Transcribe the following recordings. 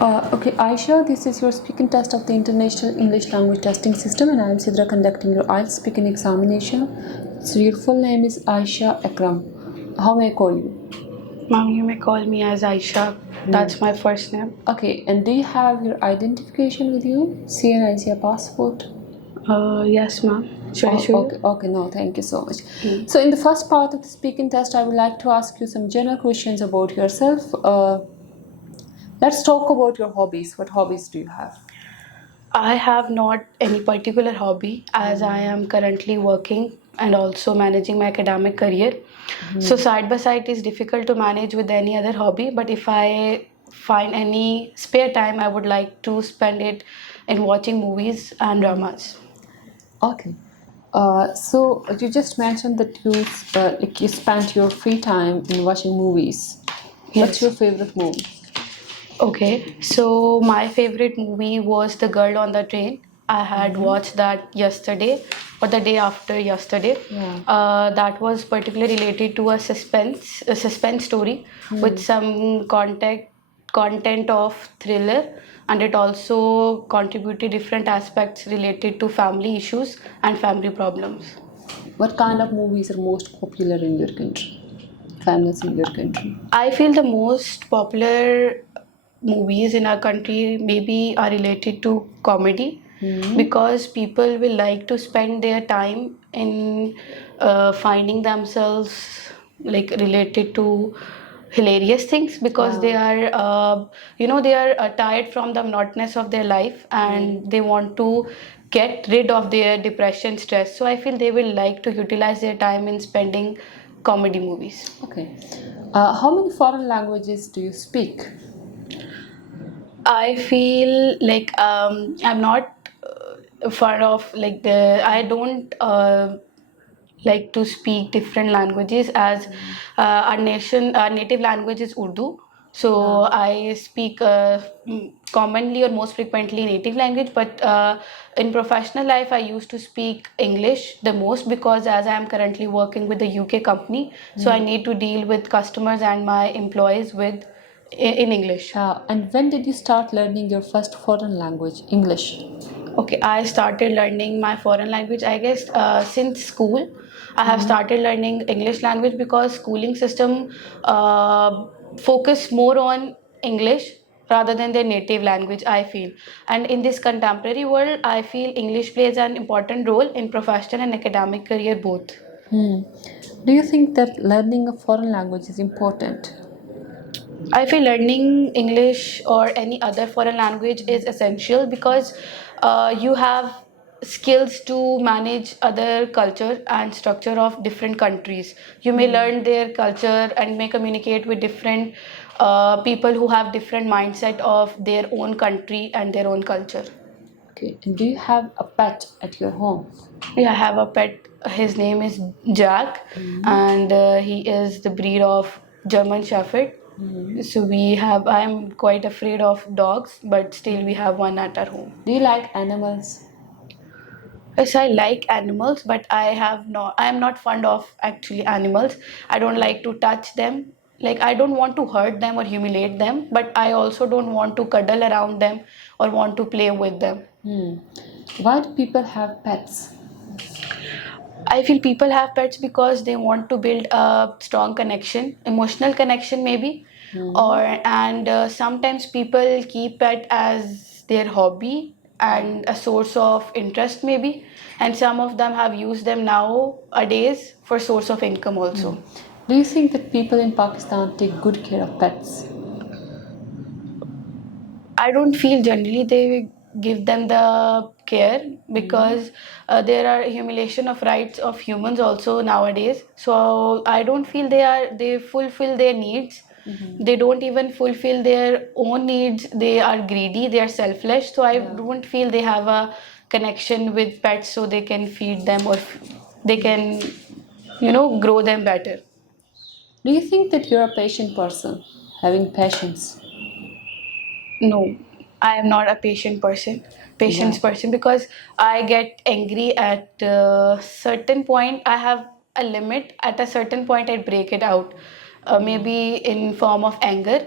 Okay, Aisha, this is your speaking test of the International English Language Testing System, and I am Sidra conducting your IELTS speaking examination. So, your full name is Aisha Akram. How may I call you? Mom, you may call me as Aisha. That's my first name. Okay, and do you have your identification with you? CNICI passport? Yes, ma'am. Should I Oh, show you? okay, no, thank you so much. So, in the first part of the speaking test, I would like to ask you some general questions about yourself. Let's talk about your hobbies. What hobbies do you have? I have not any particular hobby as I am currently working and also managing my academic career. So side by side is difficult to manage with any other hobby, but if I find any spare time, I would like to spend it in watching movies and dramas. Okay. So you just mentioned that you spent your free time in watching movies. What's your Yes. favorite movie? Okay, so my favorite movie was The Girl on the Train. I had watched that yesterday or the day after yesterday. Yeah. That was particularly related to a suspense story with some content of thriller, and it also contributed different aspects related to family issues and family problems. What kind of movies are most popular in your country? Famous in your country? I feel the most popular movies in our country maybe are related to comedy because people will like to spend their time in finding themselves like related to hilarious things because they are they are tired from the monotonous of their life and they want to get rid of their depression stress, so I feel they will like to utilize their time in spending comedy movies. Okay. How many foreign languages do you speak? I feel like I'm not far off like the I don't like to speak different languages as our native language is Urdu. So I speak commonly or most frequently native language, but in professional life I used to speak English the most because as I am currently working with a UK company, so I need to deal with customers and my employees with in English. And when did you start learning your first foreign language, English? Okay, I started learning my foreign language, I guess, since school. I have started learning English language because schooling system focus more on English rather than their native language, I feel. And in this contemporary world, I feel English plays an important role in professional and academic career both. Hmm. Do you think that learning a foreign language is important? I feel learning English or any other foreign language is essential because you have skills to manage other culture and structure of different countries. You may learn their culture and may communicate with different people who have different mindset of their own country and their own culture. Okay. And do you have a pet at your home? Yeah, I have a pet. His name is Jack, and he is the breed of German Shepherd. So we have. I'm quite afraid of dogs, but still we have one at our home. Do you like animals? Yes, I like animals, but I have not. I am not fond of actually animals. I don't like to touch them. Like I don't want to hurt them or humiliate them, but I also don't want to cuddle around them or want to play with them. Why do people have pets? I feel people have pets because they want to build a strong connection, emotional connection maybe, or and sometimes people keep pet as their hobby and a source of interest maybe, and some of them have used them nowadays for source of income also. Do you think that people in Pakistan take good care of pets? I don't feel generally they give them the care because there are humiliation of rights of humans also nowadays. So I don't feel they fulfill their needs. They don't even fulfill their own needs. They are greedy. They are selfish. So I don't feel they have a connection with pets so they can feed them or they can grow them better. Do you think that you're a patient person, having patience? No, I am not a patient person, Yeah. patience person because I get angry at a certain point. I have a limit. At a certain point, I break it out, maybe in form of anger.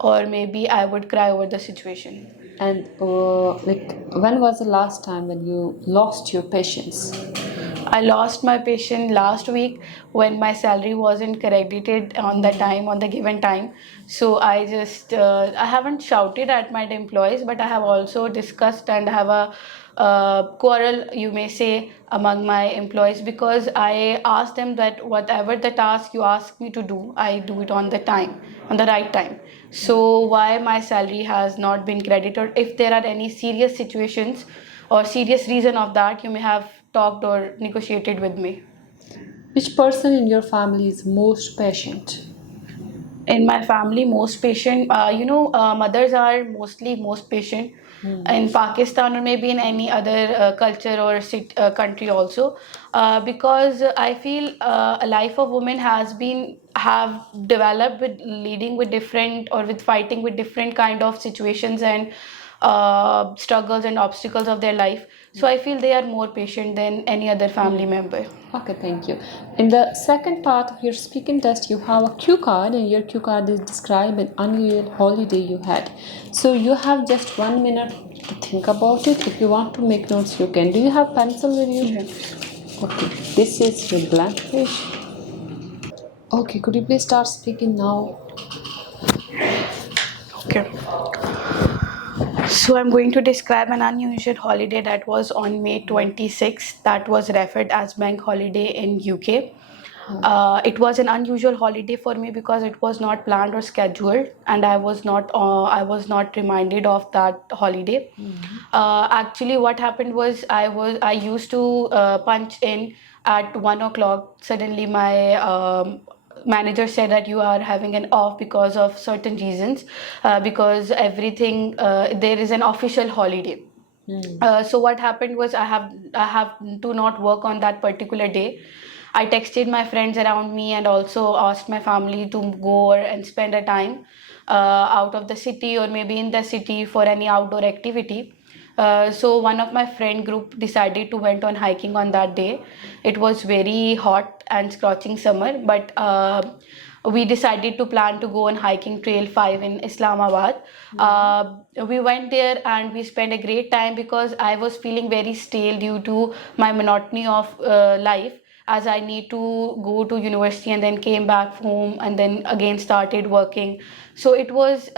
or maybe I would cry over the situation. And like, when was the last time when you lost your patience? I lost my patient last week when my salary wasn't credited on the time, on the given time. So I haven't shouted at my employees, but I have also discussed and have a quarrel, you may say, among my employees, because I asked them that whatever the task you ask me to do, I do it on the time, on the right time. So why my salary has not been credited? If there are any serious situations or serious reason of that, you may have talked or negotiated with me. Which person in your family is most patient? In my family, most patient, mothers are mostly most patient. In Pakistan or maybe in any other culture or country also, because I feel a life of women have developed with leading with different or with fighting with different kind of situations and struggles and obstacles of their life. So I feel they are more patient than any other family member. Okay, thank you. In the second part of your speaking test, you have a cue card, and your cue card is describe an unusual holiday you had. So you have just 1 minute to think about it. If you want to make notes, you can. Do you have pencil with you? Yeah. Okay, this is your blank page. Okay, could you please start speaking now? Okay. So I'm going to describe an unusual holiday that was on May 26th, that was referred as bank holiday in UK. It was an unusual holiday for me because it was not planned or scheduled, and I was not reminded of that holiday. Actually, what happened was I used to punch in at 1 o'clock. Suddenly, my manager said that you are having an off because of certain reasons, because everything there is an official holiday. So what happened was I have to not work on that particular day. I texted my friends around me and also asked my family to go and spend a time out of the city or maybe in the city for any outdoor activity. So one of my friend group decided to went on hiking on that day. It was very hot and scorching summer, but we decided to plan to go on hiking trail 5 in Islamabad. We went there and we spent a great time because I was feeling very stale due to my monotony of life, as I need to go to university and then came back home and then again started working. So it was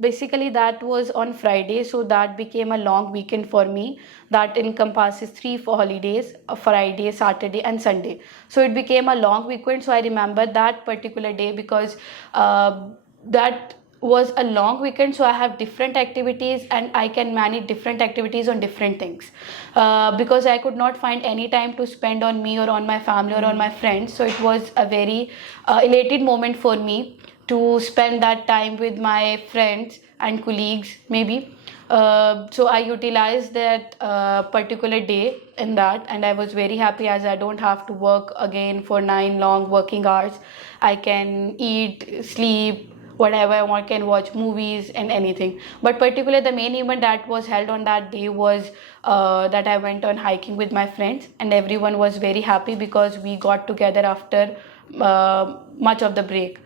basically that was on Friday, so that became a long weekend for me that encompasses three holidays: Friday, Saturday, and Sunday. So it became a long weekend. So I remember that particular day because that was a long weekend, so I have different activities and I can manage different activities on different things, because I could not find any time to spend on me or on my family or on my friends. So it was a very elated moment for me to spend that time with my friends and colleagues maybe. So I utilized that particular day in that, and I was very happy as I don't have to work again for 9 long working hours. I can eat, sleep, whatever I want, can watch movies and anything. But particularly the main event that was held on that day was that I went on hiking with my friends, and everyone was very happy because we got together after much of the break.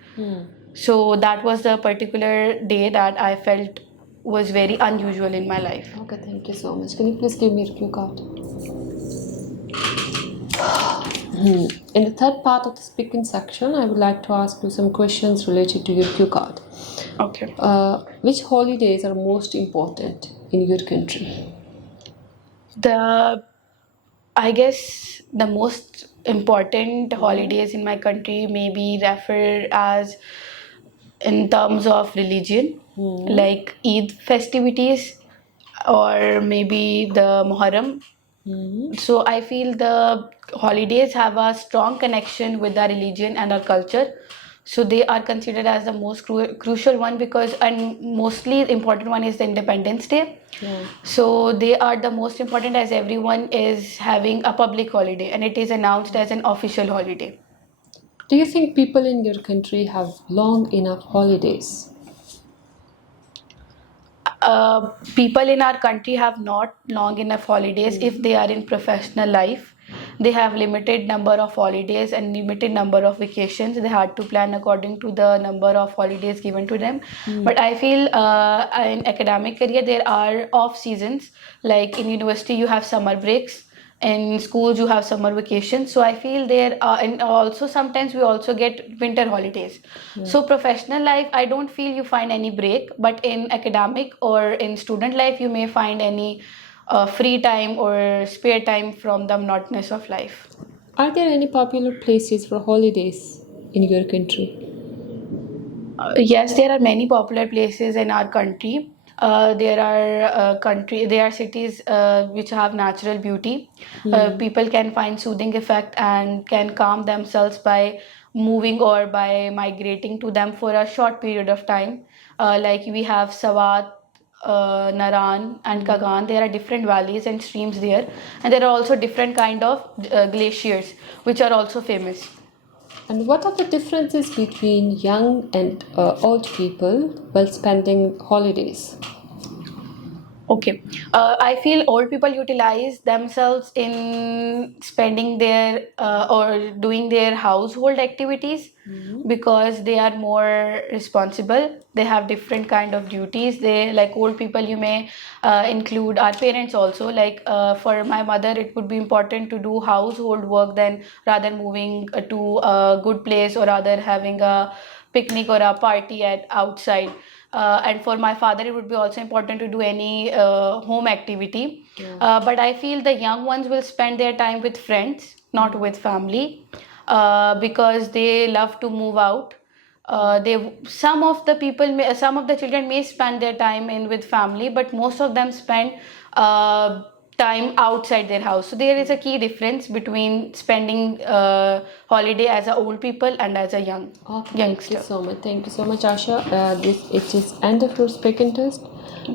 So that was the particular day that I felt was very unusual in my life. Okay, thank you so much. Can you please give me your cue card? In the third part of the speaking section, I would like to ask you some questions related to your cue card. Okay. Which holidays are most important in your country? The I guess the most important holidays in my country may be referred as in terms of religion, like Eid festivities or maybe the Muharram. So I feel the holidays have a strong connection with our religion and our culture. So they are considered as the most crucial one, because and mostly important one is the Independence Day. Yeah. So they are the most important as everyone is having a public holiday and it is announced as an official holiday. Do you think people in your country have long enough holidays? People in our country have not long enough holidays if they are in professional life, they have limited number of holidays and limited number of vacations. They had to plan according to the number of holidays given to them. But I feel in academic career there are off seasons. Like in university you have summer breaks, in schools you have summer vacations, so I feel there and also sometimes we also get winter holidays. So professional life I don't feel you find any break, but in academic or in student life you may find any free time or spare time from the monotonous of life. Are there any popular places for holidays in your country? Yes, there are many popular places in our country. There are cities which have natural beauty. People can find soothing effect and can calm themselves by moving or by migrating to them for a short period of time. Like we have Sawat, Naran, and Kagan. There are different valleys and streams there, and there are also different kind of glaciers which are also famous. And what are the differences between young and old people while spending holidays? Okay. I feel old people utilize themselves in spending their or doing their household activities because they are more responsible. They have different kind of duties. They like old people. You may include our parents also. Like for my mother, it would be important to do household work than rather moving to a good place or rather having a picnic or a party at outside. And for my father it would be also important to do any home activity. But I feel the young ones will spend their time with friends, not with family, because they love to move out. Some of the some of the children may spend their time in with family, but most of them spend time outside their house. So there is a key difference between spending holiday as a old people and as a Okay, youngster. thank you so much. Thank you so much, Asha. This it is end of your speaking test.